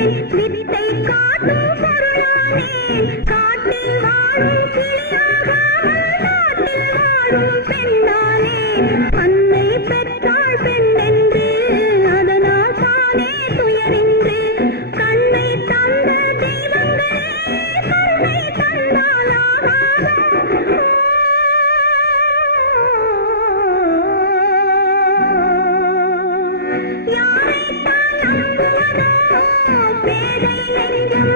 வித்தை காட்டும் கருணானே காட்டில் வாழும் கிளியாகாமல் நாட்டில் வாழும் பெண்ணானே அன்னை பெற்றாள் பெண்ணென்று அதனால் தானே துயரென்று கண்ணை தந்த தெய்வங்களே கருணை தந்தாலாகாதோ யாரைத்தான் நம்ப Thank you.